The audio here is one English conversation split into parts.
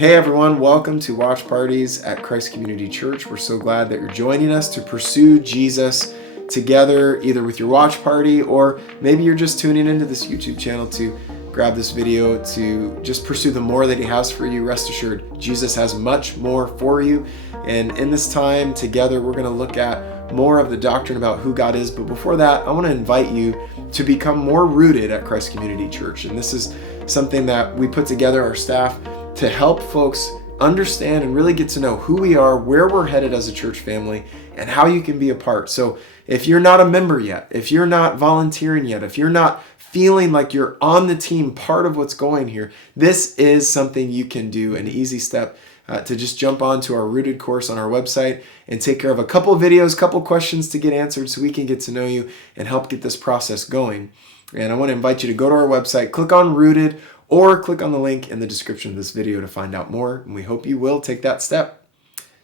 Hey everyone, welcome to Watch Parties at Christ Community Church. We're so glad that you're joining us to pursue Jesus together, either with your watch party or maybe you're just tuning into this YouTube channel to grab this video to just pursue the more that he has for you. Rest assured, Jesus has much more for you. And in this time together, we're going to look at more of the doctrine about who God is. But before that, I want to invite you to become more rooted at Christ Community Church. And this is something that we put together, our staff, to help folks understand and really get to know who we are, where we're headed as a church family, and how you can be a part. So if you're not a member yet, if you're not volunteering yet, if you're not feeling like you're on the team, part of what's going here, this is something you can do, an easy step to just jump onto our Rooted course on our website and take care of a couple of videos, couple questions to get answered so we can get to know you and help get this process going. And I want to invite you to go to our website, click on Rooted, or click on the link in the description of this video to find out more. And we hope you will take that step.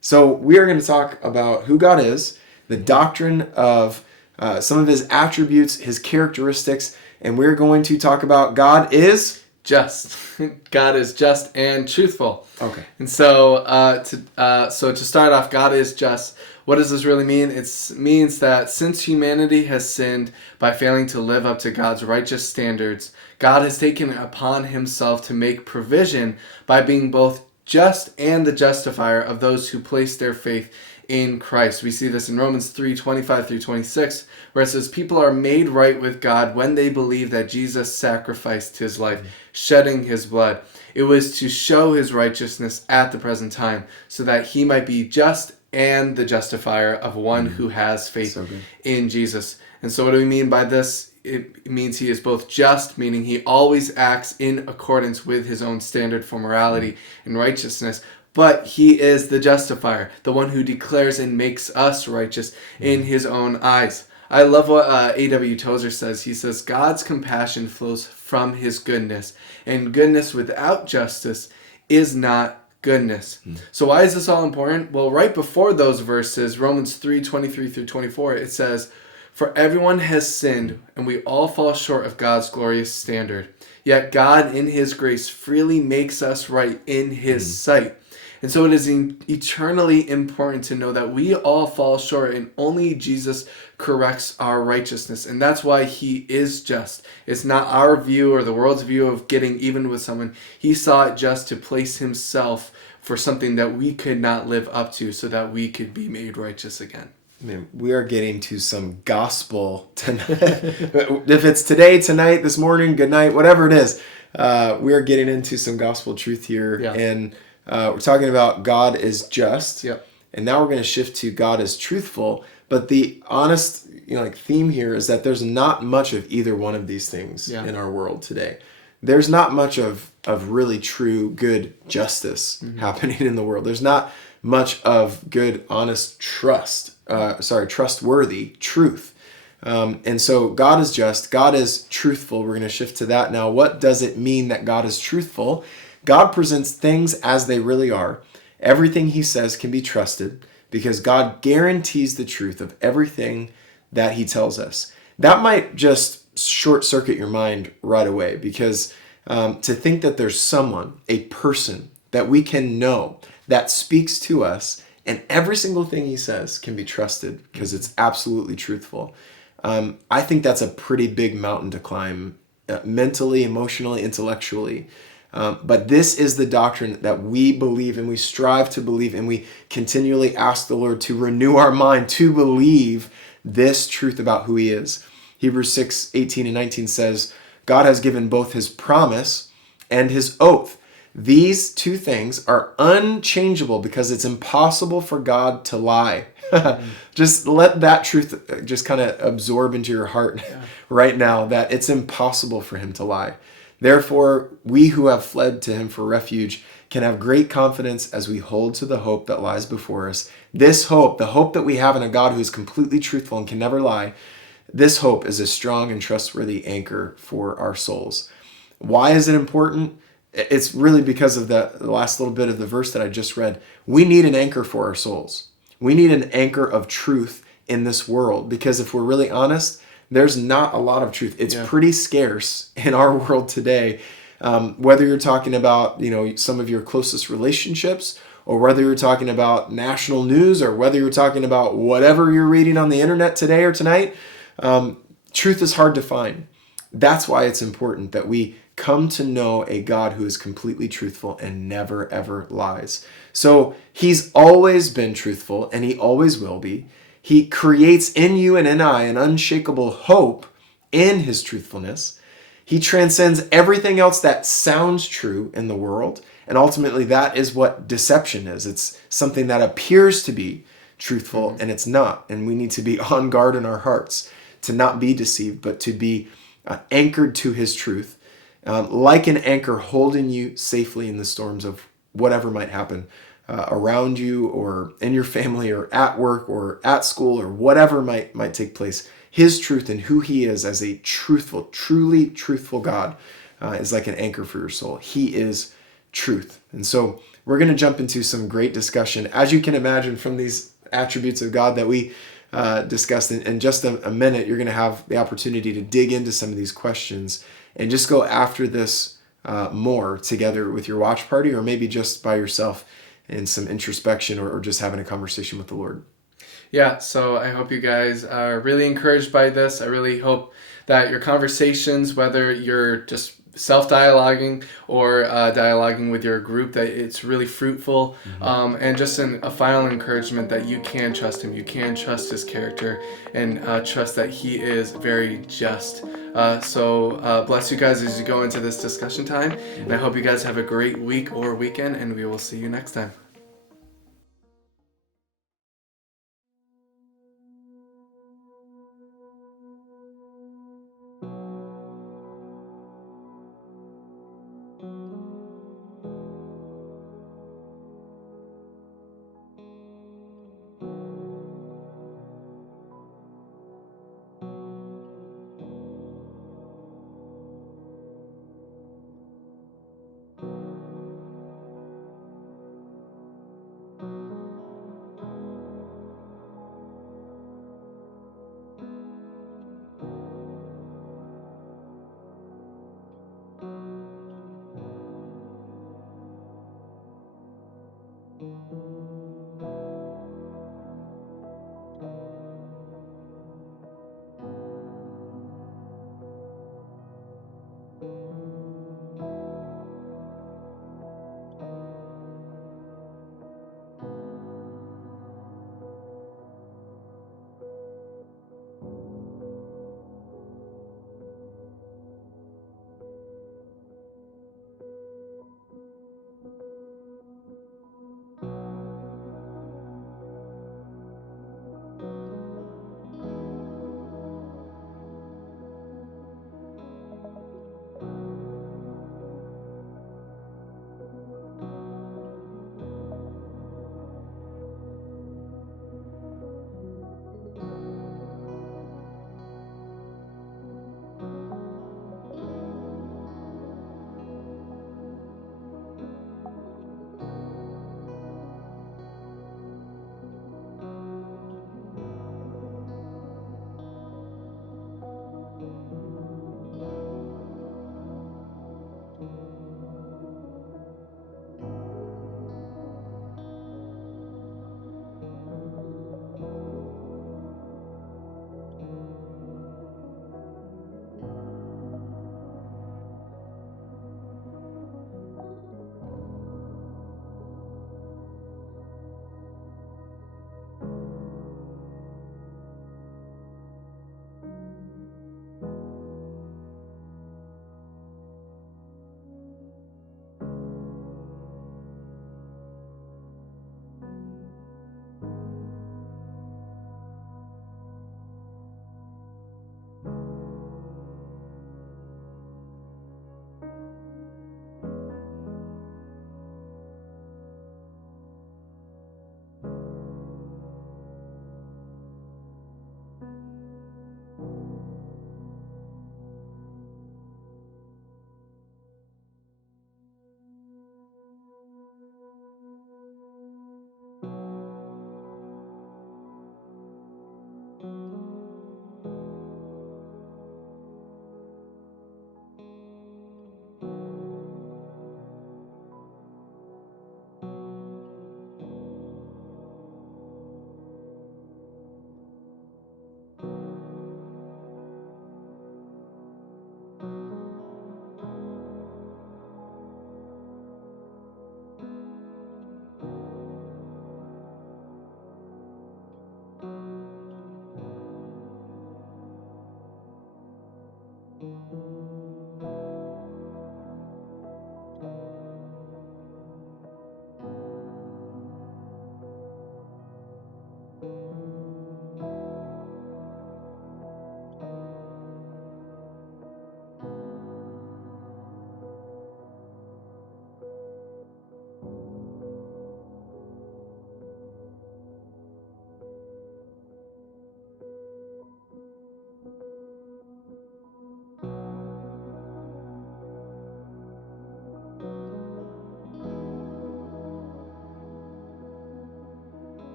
So we are going to talk about who God is, the doctrine of some of his attributes, his characteristics, and we're going to talk about God is just. God is just and truthful. Okay. And so to start off, God is just. What does this really mean? It means that since humanity has sinned by failing to live up to God's righteous standards, God has taken it upon himself to make provision by being both just and the justifier of those who place their faith in Christ. We see this in Romans 3:25 through 26, where it says, people are made right with God when they believe that Jesus sacrificed his life, shedding his blood. It was to show his righteousness at the present time, so that he might be just and the justifier of one who has faith in Jesus. And so what do we mean by this? It means he is both just, meaning he always acts in accordance with his own standard for morality and righteousness, but he is the justifier, the one who declares and makes us righteous in his own eyes. I love what A.W. Tozer says. He says, God's compassion flows from his goodness, and goodness without justice is not goodness. So why is this all important? Well, right before those verses, Romans 3:23 through 24, it says, for everyone has sinned, and we all fall short of God's glorious standard. Yet God, in his grace, freely makes us right in his sight. And so it is eternally important to know that we all fall short and only Jesus corrects our righteousness. And that's why he is just. It's not our view or the world's view of getting even with someone. He saw it just to place himself for something that we could not live up to so that we could be made righteous again. Man, we are getting to some gospel tonight. If it's today, tonight, this morning, good night, whatever it is, we are getting into some gospel truth here. Yeah. And we're talking about God is just. Yep. And now we're going to shift to God is truthful. But the honest theme here is that there's not much of either one of these things in our world today. There's not much of really true, good justice happening in the world. There's not much of good, honest trustworthy truth. And so God is just, God is truthful. We're going to shift to that now. What does it mean that God is truthful? God presents things as they really are. Everything he says can be trusted because God guarantees the truth of everything that he tells us. That might just short circuit your mind right away because to think that there's someone, a person that we can know that speaks to us and every single thing he says can be trusted because it's absolutely truthful. I think that's a pretty big mountain to climb mentally, emotionally, intellectually. But this is the doctrine that we believe and we strive to believe, and we continually ask the Lord to renew our mind to believe this truth about who he is. Hebrews 6:18 and 19 says, God has given both his promise and his oath. These two things are unchangeable because it's impossible for God to lie. Just let that truth just kind of absorb into your heart right now, that it's impossible for him to lie. Therefore, we who have fled to him for refuge can have great confidence as we hold to the hope that lies before us. This hope, the hope that we have in a God who is completely truthful and can never lie, this hope is a strong and trustworthy anchor for our souls. Why is it important? It's really because of the last little bit of the verse that I just read. We need an anchor for our souls. We need an anchor of truth in this world because if we're really honest, there's not a lot of truth. It's pretty scarce in our world today. Whether you're talking about, some of your closest relationships, or whether you're talking about national news, or whether you're talking about whatever you're reading on the internet today or tonight, truth is hard to find. That's why it's important that we come to know a God who is completely truthful and never, ever lies. So he's always been truthful, and he always will be. He creates in you and in I an unshakable hope in his truthfulness. He transcends everything else that sounds true in the world. And ultimately, that is what deception is. It's something that appears to be truthful, and it's not. And we need to be on guard in our hearts to not be deceived, but to be anchored to his truth, like an anchor holding you safely in the storms of whatever might happen around you, or in your family, or at work, or at school, or whatever might take place. His truth and who he is as a truthful, truly truthful God is like an anchor for your soul. He is truth. And so we're going to jump into some great discussion, as you can imagine, from these attributes of God that we discussed. In just a minute, you're going to have the opportunity to dig into some of these questions and just go after this more together with your watch party, or maybe just by yourself in some introspection, or just having a conversation with the Lord. Yeah, so I hope you guys are really encouraged by this. I really hope that your conversations, whether you're just self-dialoguing or dialoguing with your group, that it's really fruitful. And just a final encouragement that you can trust him. You can trust his character, and trust that he is very just. So bless you guys as you go into this discussion time. And I hope you guys have a great week or weekend, and we will see you next time.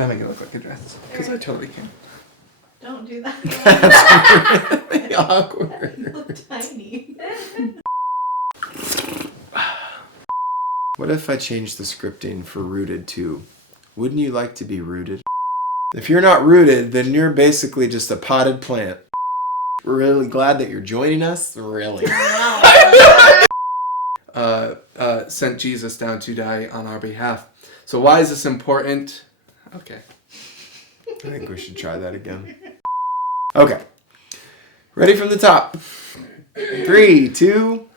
If I make it look like a dress. Because I totally can. Don't do that. That's really awkward. You look tiny. What if I changed the scripting for rooted to, wouldn't you like to be rooted? If you're not rooted, then you're basically just a potted plant. We're really glad that you're joining us. Really. Sent Jesus down to die on our behalf. So why is this important? Okay. I think we should try that again. Okay. Ready from the top. 3, 2,